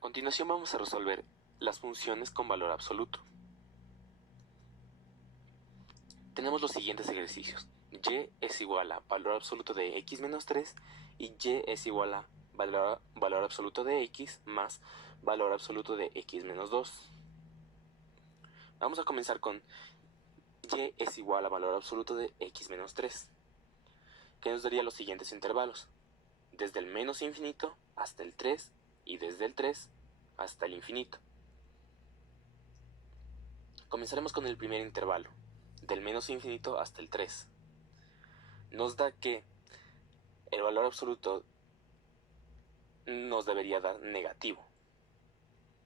A continuación vamos a resolver las funciones con valor absoluto. Tenemos los siguientes ejercicios. Y es igual a valor absoluto de x menos 3 y y es igual a valor absoluto de x más valor absoluto de x menos 2. Vamos a comenzar con y es igual a valor absoluto de x menos 3, que nos daría los siguientes intervalos. Desde el menos infinito hasta el 3 y desde el 3 hasta el infinito. Comenzaremos con el primer intervalo, del menos infinito hasta el 3. Nos da que el valor absoluto nos debería dar negativo.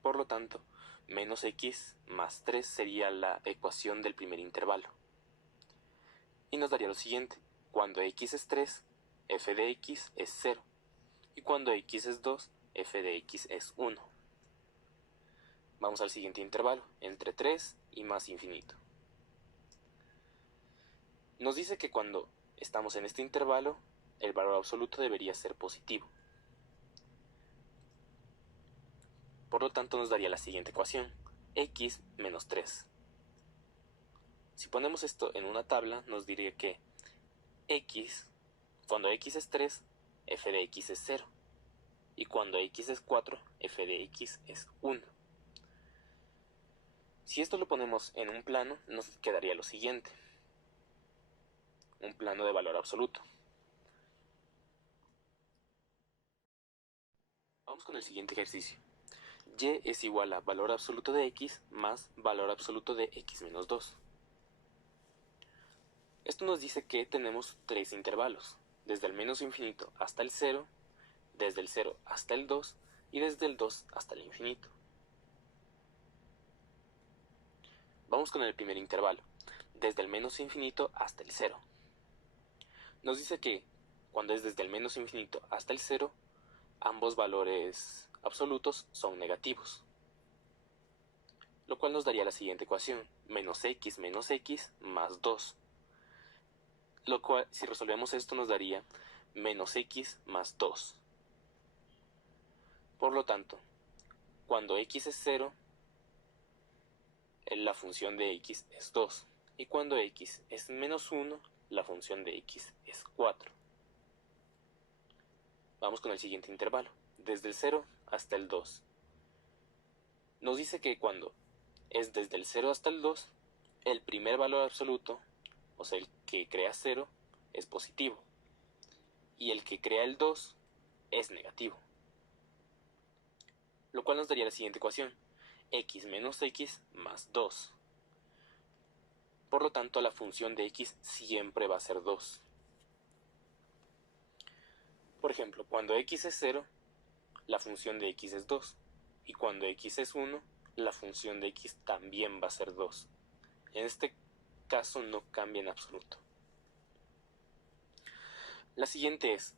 Por lo tanto, menos x más 3 sería la ecuación del primer intervalo. Y nos daría lo siguiente: cuando x es 3, f de x es 0. Y cuando x es 2, f de x es 1. Vamos al siguiente intervalo, entre 3 y más infinito. Nos dice que cuando estamos en este intervalo, el valor absoluto debería ser positivo. Por lo tanto, nos daría la siguiente ecuación: x menos 3. Si ponemos esto en una tabla, nos diría que x, cuando x es 3, f de x es 0. Y cuando x es 4, f de x es 1. Si esto lo ponemos en un plano, nos quedaría lo siguiente: un plano de valor absoluto. Vamos con el siguiente ejercicio. Y es igual a valor absoluto de x más valor absoluto de x menos 2. Esto nos dice que tenemos tres intervalos, desde el menos infinito hasta el 0, desde el 0 hasta el 2 y desde el 2 hasta el infinito. Vamos con el primer intervalo, desde el menos infinito hasta el 0. Nos dice que cuando es desde el menos infinito hasta el 0, ambos valores absolutos son negativos, lo cual nos daría la siguiente ecuación: menos x más 2. Lo cual, si resolvemos esto, nos daría menos x más 2. Por lo tanto, cuando x es 0, la función de x es 2. Y cuando x es menos 1, la función de x es 4. Vamos con el siguiente intervalo, desde el 0 hasta el 2. Nos dice que cuando es desde el 0 hasta el 2, el primer valor absoluto, o sea, el que crea 0, es positivo. Y el que crea el 2 es negativo. Lo cual nos daría la siguiente ecuación: x menos x más 2. Por lo tanto, la función de x siempre va a ser 2. Por ejemplo, cuando x es 0, la función de x es 2. Y cuando x es 1, la función de x también va a ser 2. En este caso no cambia en absoluto. La siguiente es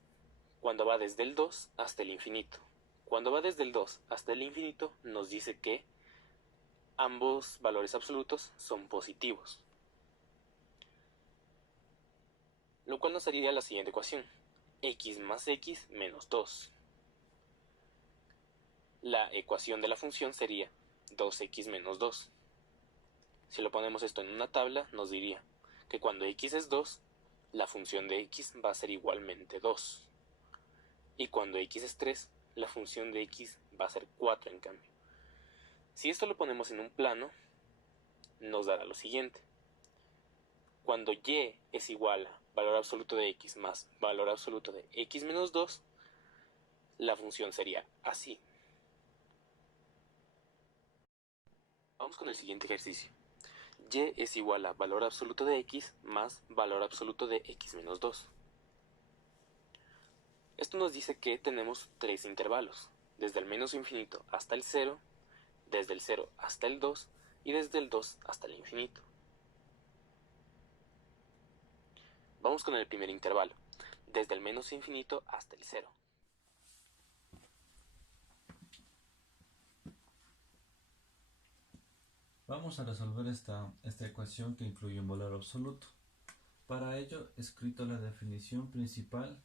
cuando va desde el 2 hasta el infinito. Cuando va desde el 2 hasta el infinito, nos dice que ambos valores absolutos son positivos. Lo cual nos daría la siguiente ecuación: x más x menos 2. La ecuación de la función sería 2x menos 2. Si lo ponemos esto en una tabla, nos diría que cuando x es 2, la función de x va a ser igualmente 2. Y cuando x es 3, la función de x va a ser 4 en cambio. Si esto lo ponemos en un plano, nos dará lo siguiente: cuando y es igual a valor absoluto de x más valor absoluto de x menos 2, la función sería así. Vamos con el siguiente ejercicio. Y es igual a valor absoluto de x más valor absoluto de x menos 2. Esto nos dice que tenemos tres intervalos, desde el menos infinito hasta el 0, desde el 0 hasta el 2 y desde el 2 hasta el infinito. Vamos con el primer intervalo, desde el menos infinito hasta el 0. Vamos a resolver esta ecuación que incluye un valor absoluto. Para ello, he escrito la definición principal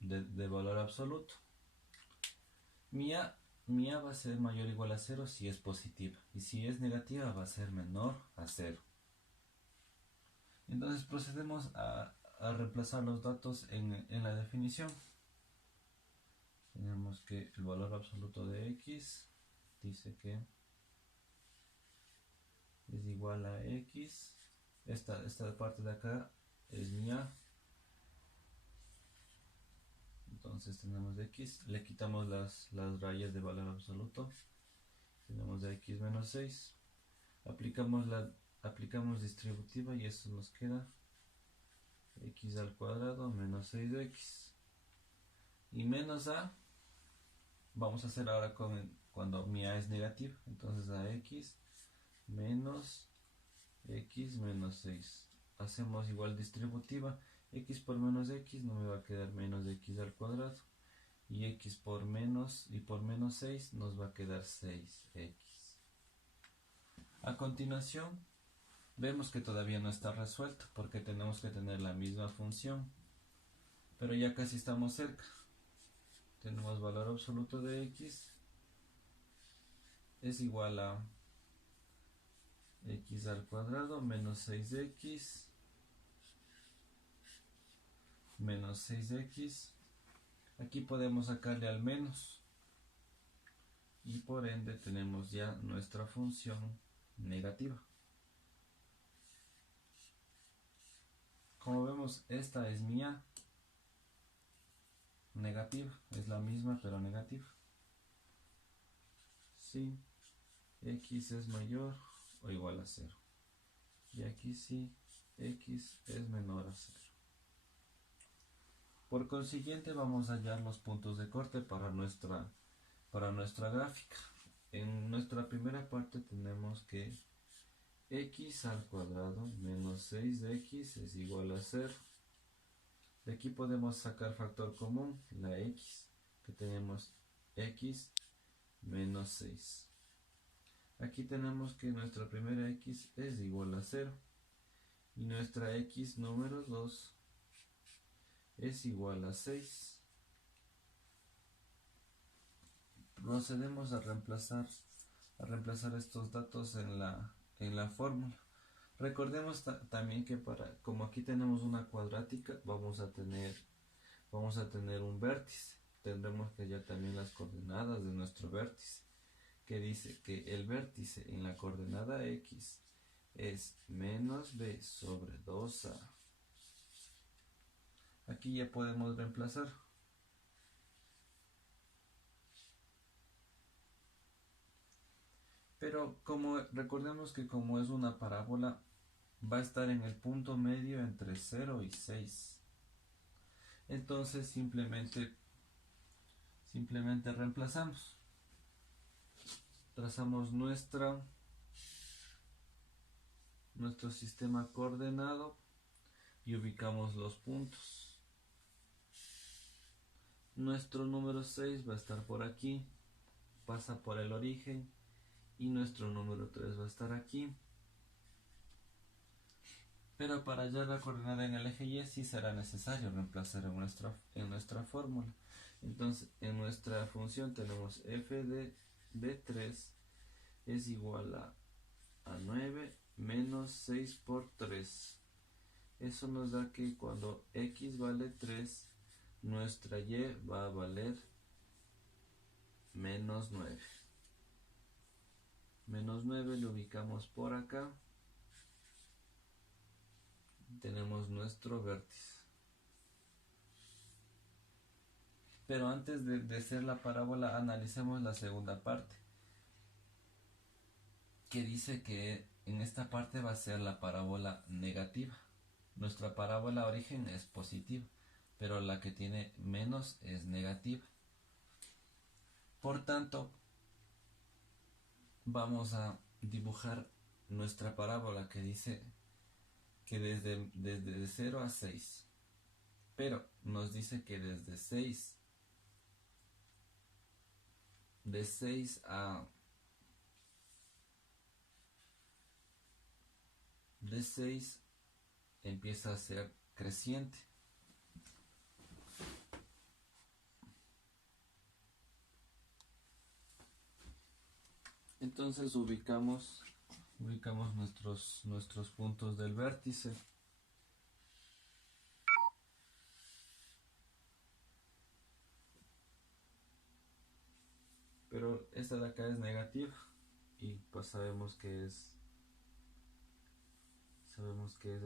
de valor absoluto. Mi A mi a va a ser mayor o igual a 0 si es positiva, y si es negativa va a ser menor a 0. Entonces procedemos a reemplazar los datos en la definición. Tenemos que el valor absoluto de x dice que es igual a x. Esta parte de acá es mi a. Entonces tenemos de x, le quitamos las rayas de valor absoluto. Tenemos de x menos 6. Aplicamos distributiva y eso nos queda x al cuadrado menos 6x. Y menos a, vamos a hacer ahora cuando mi a es negativa. Entonces a x menos x menos 6. Hacemos igual distributiva. X por menos x no me va a quedar menos de x al cuadrado. Y x por menos 6 nos va a quedar 6x. A continuación, vemos que todavía no está resuelto porque tenemos que tener la misma función. Pero ya casi estamos cerca. Tenemos valor absoluto de x es igual a x al cuadrado menos 6x menos 6x. Aquí podemos sacarle al menos y por ende tenemos ya nuestra función negativa. Como vemos, esta es mi a negativa, es la misma pero negativa. Si x es mayor o igual a 0. Y aquí sí, x es menor a 0. Por consiguiente vamos a hallar los puntos de corte para nuestra gráfica. En nuestra primera parte tenemos que x al cuadrado menos 6x es igual a 0. De aquí podemos sacar factor común, la x, que tenemos x menos 6. Aquí tenemos que nuestra primera x es igual a 0 y nuestra x número 2 es igual a 6. Procedemos a reemplazar estos datos en la fórmula. Recordemos también que como aquí tenemos una cuadrática, vamos a tener un vértice. Tendremos que hallar también las coordenadas de nuestro vértice, que dice que el vértice en la coordenada x es menos b sobre 2a. Aquí ya podemos reemplazar. Pero recordemos que como es una parábola, va a estar en el punto medio entre 0 y 6. Entonces simplemente reemplazamos. Trazamos nuestro sistema coordenado y ubicamos los puntos. Nuestro número 6 va a estar por aquí, pasa por el origen, y nuestro número 3 va a estar aquí. Pero para hallar la coordenada en el eje Y sí será necesario reemplazar en nuestra fórmula. Entonces en nuestra función tenemos f de b3 es igual a 9 menos 6 por 3. Eso nos da que cuando x vale 3, nuestra y va a valer menos 9. Menos 9 lo ubicamos por acá. Tenemos nuestro vértice. Pero antes de hacer la parábola, analicemos la segunda parte, que dice que en esta parte va a ser la parábola negativa. Nuestra parábola origen es positiva, pero la que tiene menos es negativa. Por tanto, vamos a dibujar nuestra parábola que dice que desde 0 a 6, pero nos dice que desde 6 empieza a ser creciente. Entonces ubicamos nuestros puntos del vértice. Pero esta de acá es negativa y pues sabemos que es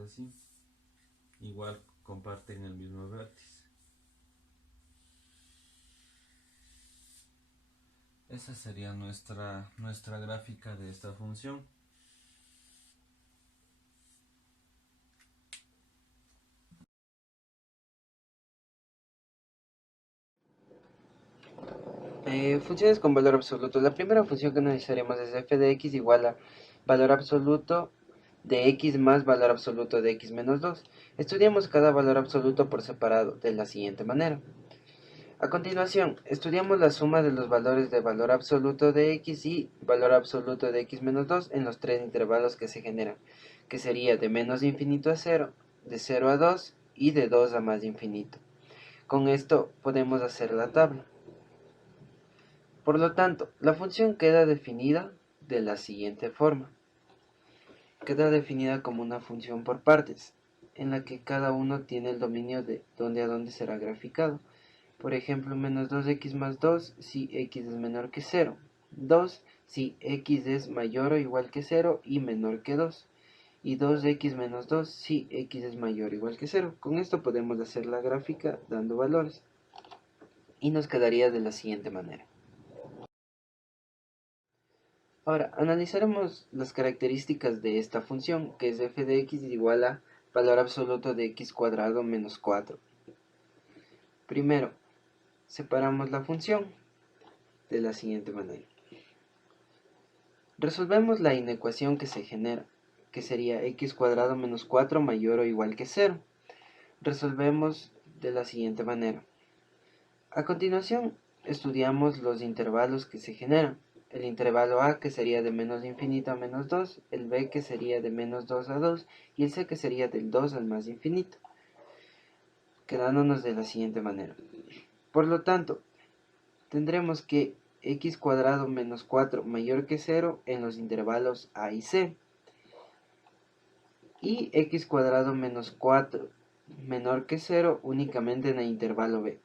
así. Igual comparten el mismo vértice. Esa sería nuestra gráfica de esta función. Funciones con valor absoluto. La primera función que necesitaremos es f de x igual a valor absoluto de x más valor absoluto de x menos 2. Estudiamos cada valor absoluto por separado de la siguiente manera. A continuación, estudiamos la suma de los valores de valor absoluto de x y valor absoluto de x menos 2 en los tres intervalos que se generan, que sería de menos infinito a 0, de 0 a 2 y de 2 a más infinito. Con esto podemos hacer la tabla. Por lo tanto, la función queda definida de la siguiente forma. Queda definida como una función por partes, en la que cada uno tiene el dominio de dónde a dónde será graficado. Por ejemplo, menos 2x más 2 si x es menor que 0. 2 si x es mayor o igual que 0 y menor que 2. Y 2x menos 2 si x es mayor o igual que 0. Con esto podemos hacer la gráfica dando valores. Y nos quedaría de la siguiente manera. Ahora, analizaremos las características de esta función, que es f de x igual a valor absoluto de x cuadrado menos 4. Primero, separamos la función de la siguiente manera. Resolvemos la inecuación que se genera, que sería x cuadrado menos 4 mayor o igual que 0. Resolvemos de la siguiente manera. A continuación, estudiamos los intervalos que se generan. El intervalo A, que sería de menos infinito a menos 2, el B, que sería de menos 2 a 2, y el C, que sería del 2 al más infinito, quedándonos de la siguiente manera. Por lo tanto, tendremos que x cuadrado menos 4 mayor que 0 en los intervalos A y C, y x cuadrado menos 4 menor que 0 únicamente en el intervalo B.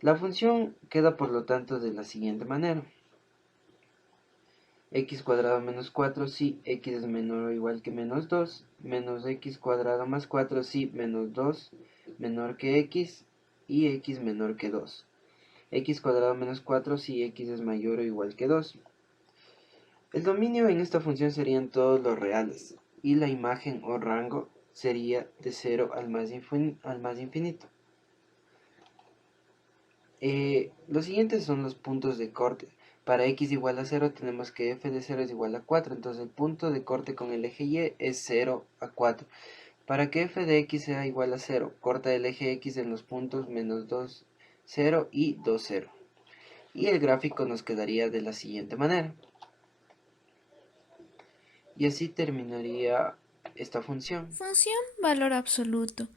La función queda por lo tanto de la siguiente manera. X cuadrado menos 4 si x es menor o igual que menos 2, menos x cuadrado más 4 si menos 2 menor que x y x menor que 2. X cuadrado menos 4 si x es mayor o igual que 2. El dominio en esta función serían todos los reales y la imagen o rango sería de 0 al más infinito. Los siguientes son los puntos de corte. Para x igual a 0 tenemos que f de 0 es igual a 4, entonces el punto de corte con el eje y es 0 a 4. Para que f de x sea igual a 0, corta el eje x en los puntos menos 2, 0 y 2, 0. Y el gráfico nos quedaría de la siguiente manera. Y así terminaría esta función. Función valor absoluto.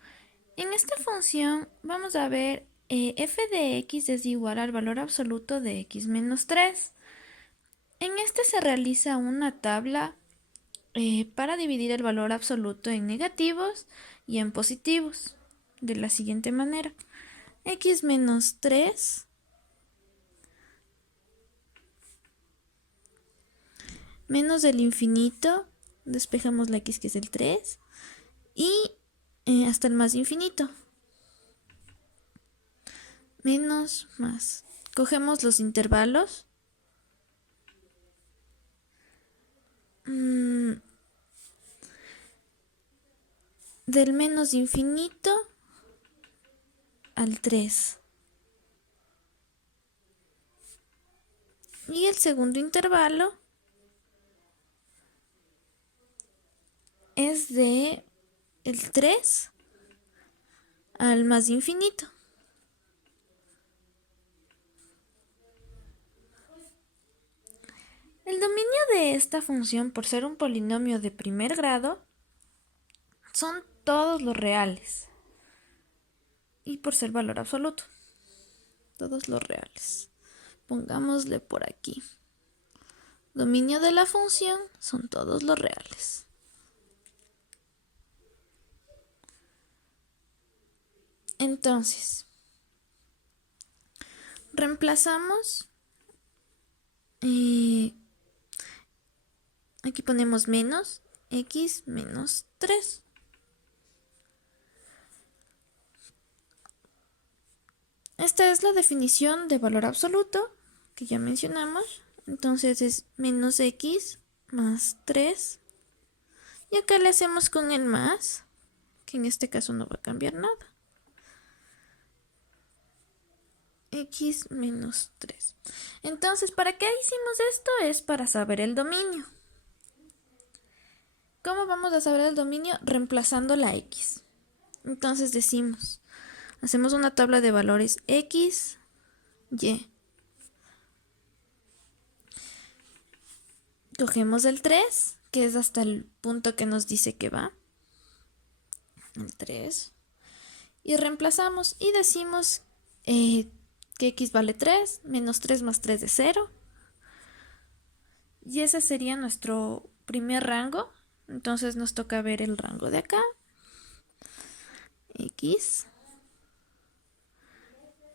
En esta función vamos a ver f de x es igual al valor absoluto de x menos 3. En este se realiza una tabla para dividir el valor absoluto en negativos y en positivos, de la siguiente manera. X menos 3 menos el infinito, despejamos la x que es el 3, y hasta el más infinito. Menos más. Cogemos los intervalos. Del menos infinito al 3. Y el segundo intervalo es de el 3 al más infinito. El dominio de esta función, por ser un polinomio de primer grado, son todos los reales. Y por ser valor absoluto, todos los reales. Pongámosle por aquí. dominio de la función son todos los reales. Entonces, reemplazamos, aquí ponemos menos x menos 3. Esta es la definición de valor absoluto que ya mencionamos. Entonces es menos x más 3. Y acá le hacemos con el más, que en este caso no va a cambiar nada. X menos 3. Entonces, ¿para qué hicimos esto? Es para saber el dominio. ¿Cómo vamos a saber el dominio? Reemplazando la x. Entonces decimos, hacemos una tabla de valores x, y. Cogemos el 3, que es hasta el punto que nos dice que va. El 3. Y reemplazamos y decimos que x vale 3, menos 3 más 3 es 0. Y ese sería nuestro primer rango. Entonces nos toca ver el rango de acá. X.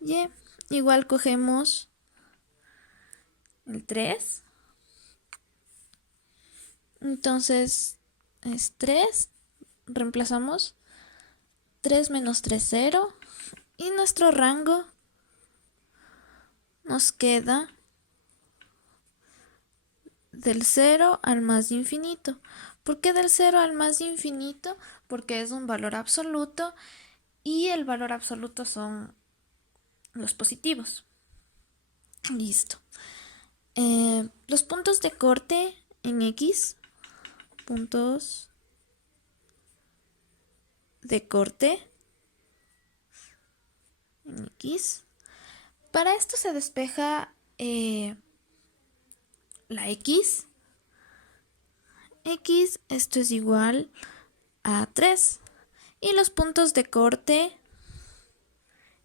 Y. Igual cogemos el 3. Entonces es 3. Reemplazamos 3 menos 3, 0. Y nuestro rango nos queda del 0 al más infinito. ¿Por qué del 0 al más infinito? Porque es un valor absoluto y el valor absoluto son los positivos. Listo. Los puntos de corte en X, puntos de corte en X. Para esto se despeja la X. X, esto es igual a 3. Y los puntos de corte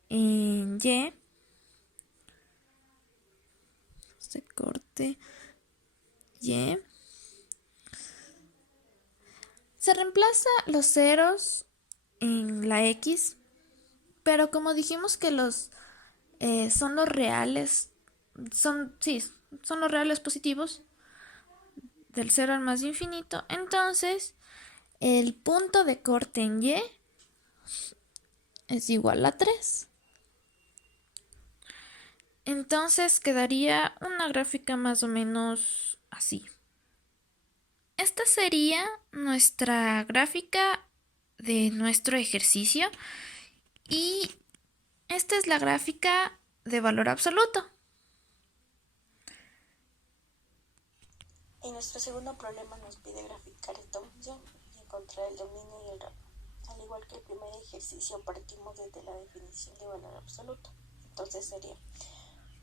en Y. De corte Y. Se reemplaza los ceros en la X. Pero como dijimos que los son los reales, son los reales positivos del 0 al más infinito, entonces el punto de corte en Y es igual a 3. Entonces quedaría una gráfica más o menos así. Esta sería nuestra gráfica de nuestro ejercicio y esta es la gráfica de valor absoluto. En nuestro segundo problema nos pide graficar esta función y encontrar el dominio y el rango. Al igual que el primer ejercicio, partimos desde la definición de valor absoluto. Entonces sería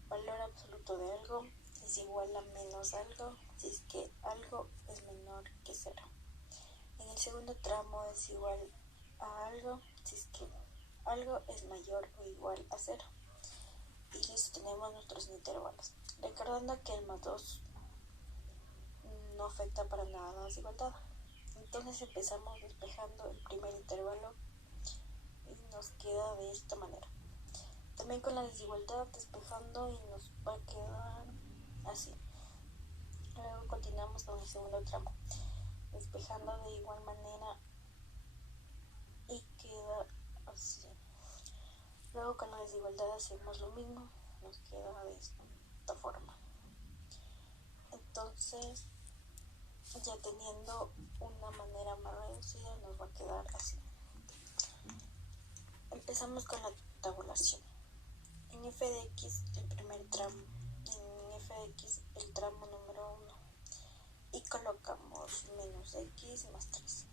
valor absoluto de algo es igual a menos algo si es que algo es menor que 0. En el segundo tramo es igual a algo si es que algo es mayor o igual a 0. Y listo, tenemos nuestros intervalos. Recordando que el más 2 no afecta para nada la desigualdad. Entonces empezamos despejando el primer intervalo y nos queda de esta manera. También con la desigualdad despejando y nos va a quedar así. Luego continuamos con el segundo tramo, despejando de igual manera y queda así. Luego con la desigualdad hacemos lo mismo, nos queda de esta forma. Entonces, ya teniendo una manera más reducida, nos va a quedar así. Empezamos con la tabulación. En f de x, el primer tramo. En f de x, el tramo número 1. Y colocamos menos x más 3.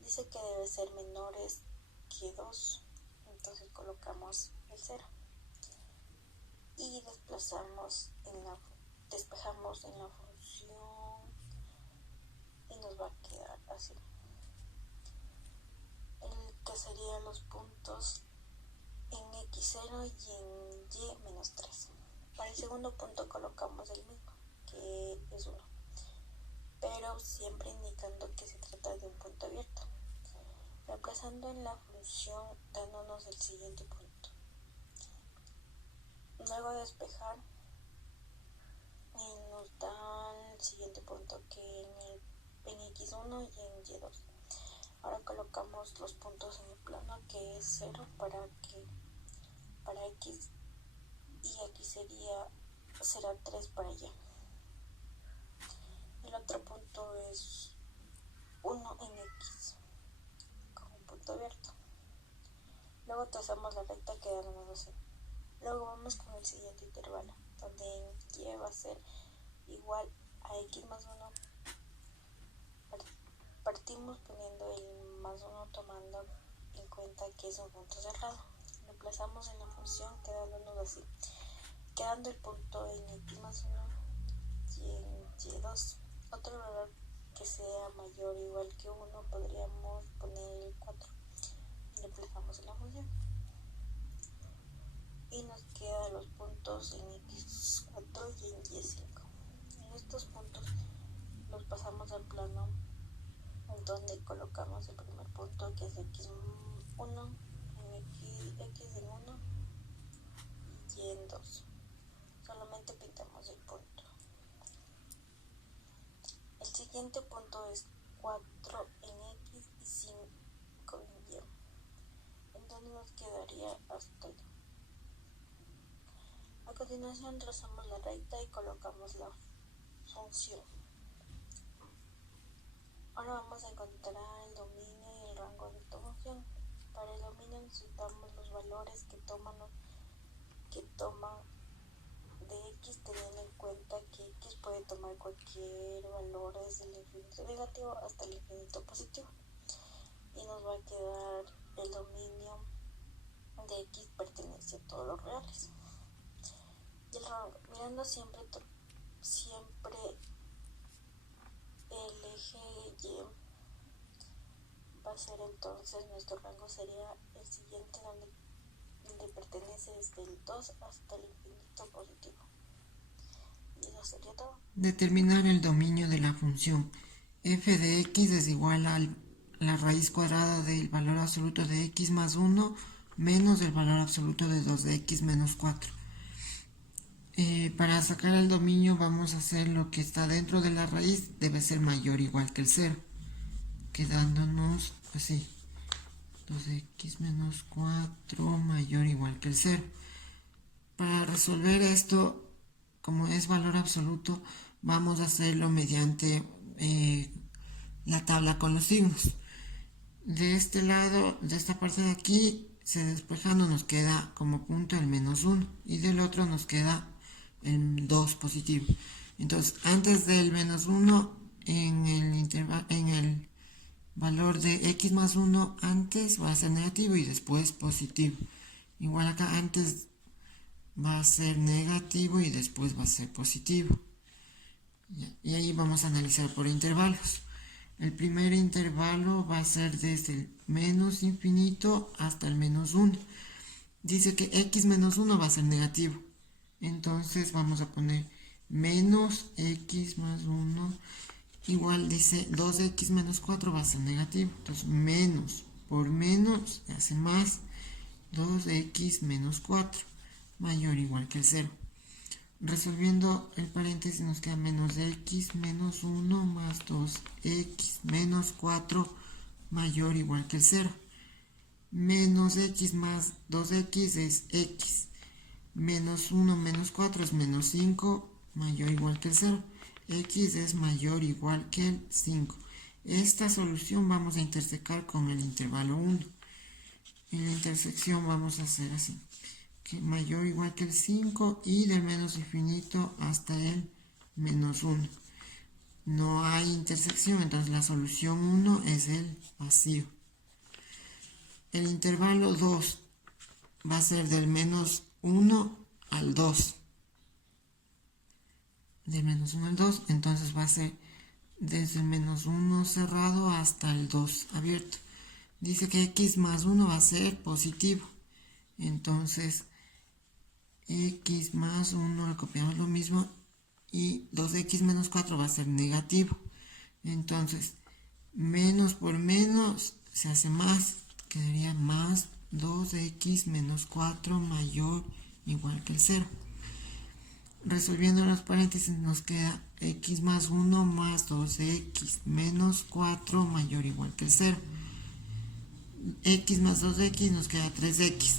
Dice que debe ser menores que 2. Entonces colocamos el 0. Y despejamos en la función y nos va a quedar así. El que serían los puntos en x0 y en y menos 3. Para el segundo punto colocamos el mismo, que es abierto, siempre indicando que se trata de un punto abierto, reemplazando en la función dándonos el siguiente punto. Luego de despejar, nos dan el siguiente punto que en X1 y en Y2. Ahora colocamos los puntos en el plano, que es 0 para X, y aquí será 3 para Y. El otro punto es 1 en X con un punto abierto. Luego trazamos la recta quedándonos así. Luego vamos con el siguiente intervalo, donde en Y va a ser igual a X más 1. Partimos poniendo el más 1 tomando en cuenta que es un punto cerrado. Reemplazamos en la función quedándonos así, quedando el punto en X más 1 y en Y2. Otro valor que sea mayor o igual que 1 podríamos poner el 4. Reemplazamos en la función y nos quedan los puntos en X4 y en Y5. En estos puntos los pasamos al plano donde colocamos el primer punto, que es X1, X en 1 y en 2. Solamente pintamos el punto. El siguiente punto es 4 en X y 5 en Y. Entonces nos quedaría hasta allá. A continuación trazamos la recta y colocamos la función. Ahora vamos a encontrar el dominio y el rango de esta función. Para el dominio necesitamos los valores que toman de X, teniendo en cuenta que X puede tomar cualquier valor desde el infinito negativo hasta el infinito positivo. Y nos va a quedar el dominio de X pertenece a todos los reales. Y el rango, mirando siempre el eje Y va a ser, entonces nuestro rango sería el siguiente, donde pertenece desde el 2 hasta el infinito positivo. Y eso sería todo. Determinar el dominio de la función f de x es igual a la raíz cuadrada del valor absoluto de x más 1 menos el valor absoluto de 2 de x menos 4. Para sacar el dominio vamos a hacer lo que está dentro de la raíz debe ser mayor o igual que el 0, quedándonos así, 2x menos 4 mayor o igual que el 0. Para resolver esto, como es valor absoluto, vamos a hacerlo mediante la tabla con los signos. De este lado, de esta parte de aquí, se despejando nos queda como punto el menos 1 y del otro nos queda el 2 positivo. Entonces, antes del menos 1, en el valor de x más 1, antes va a ser negativo y después positivo. Igual acá, antes va a ser negativo y después va a ser positivo. Y ahí vamos a analizar por intervalos. El primer intervalo va a ser desde el menos infinito hasta el menos 1. Dice que x menos 1 va a ser negativo. Entonces vamos a poner menos x más 1 igual, dice 2x menos 4 va a ser negativo. Entonces menos por menos hace más, 2x menos 4 mayor o igual que el 0. Resolviendo el paréntesis nos queda menos x menos 1 más 2x menos 4 mayor o igual que el 0. Menos x más 2x es x. Menos 1 menos 4 es menos 5 mayor o igual que el 0. X es mayor o igual que el 5. Esta solución vamos a intersecar con el intervalo 1. En la intersección vamos a hacer así, que mayor o igual que el 5 y del menos infinito hasta el menos 1. No hay intersección, entonces la solución 1 es el vacío. El intervalo 2 va a ser del menos 1 al 2. Del menos 1 al 2, entonces va a ser desde el menos 1 cerrado hasta el 2 abierto. Dice que x más 1 va a ser positivo. Entonces x más 1 le copiamos lo mismo y 2x menos 4 va a ser negativo. Entonces, menos por menos se hace más, quedaría más 2x menos 4 mayor igual que el 0. Resolviendo los paréntesis nos queda x más 1 más 2x menos 4 mayor o igual que el 0. X más 2x nos queda 3x.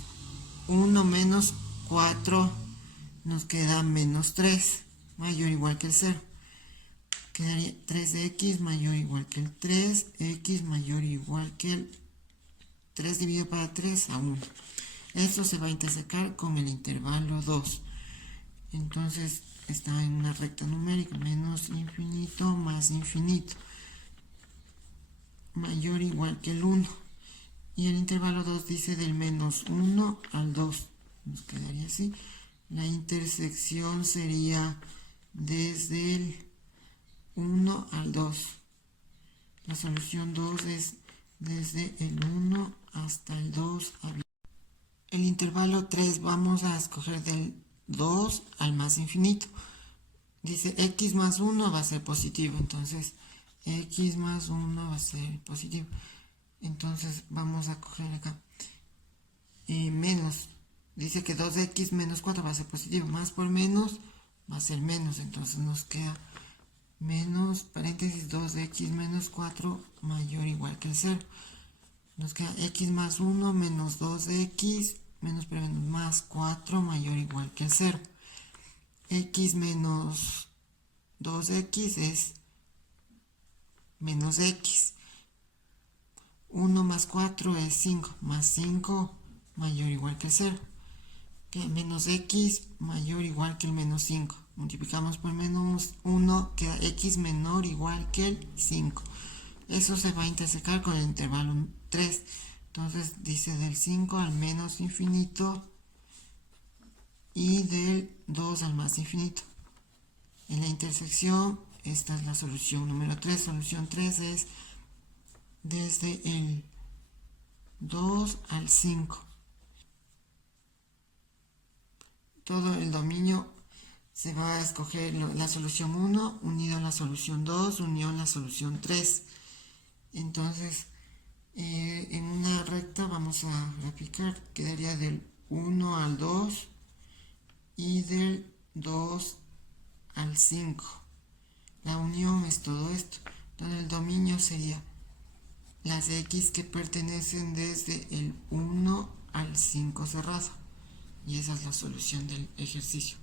1 menos 4 nos queda menos 3 mayor o igual que el 0. Quedaría 3x mayor o igual que el 3, x mayor o igual que el 3 dividido para 3 a 1. Esto se va a intersecar con el intervalo 2. Entonces está en una recta numérica, menos infinito más infinito, mayor o igual que el 1. Y el intervalo 2 dice del menos 1 al 2. Nos quedaría así. La intersección sería desde el 1 al 2. La solución 2 es desde el 1 hasta el 2. El intervalo 3 vamos a escoger del 2 al más infinito. Dice x más 1 va a ser positivo, entonces x más 1 va a ser positivo. Entonces vamos a coger acá menos. Dice que 2x menos 4 va a ser positivo. Más por menos va a ser menos. Entonces nos queda menos, paréntesis, 2x menos 4 mayor o igual que el 0. Nos queda x más 1 menos 2x menos por menos más 4 mayor o igual que el 0. X menos 2x es menos x. 1 más 4 es 5, más 5 mayor o igual que 0. Que menos x mayor o igual que el menos 5. Multiplicamos por menos 1, queda x menor o igual que el 5. Eso se va a intersecar con el intervalo 3. Entonces dice del 5 al menos infinito y del 2 al más infinito. En la intersección, esta es la solución número 3. Solución 3 es desde el 2 al 5. Todo el dominio se va a escoger la solución 1 unido a la solución 2 unido a la solución 3. Entonces, en una recta vamos a graficar, quedaría del 1 al 2 y del 2 al 5. La unión es todo esto. Entonces el dominio sería las x que pertenecen desde el 1 al 5 cerrado. Y esa es la solución del ejercicio.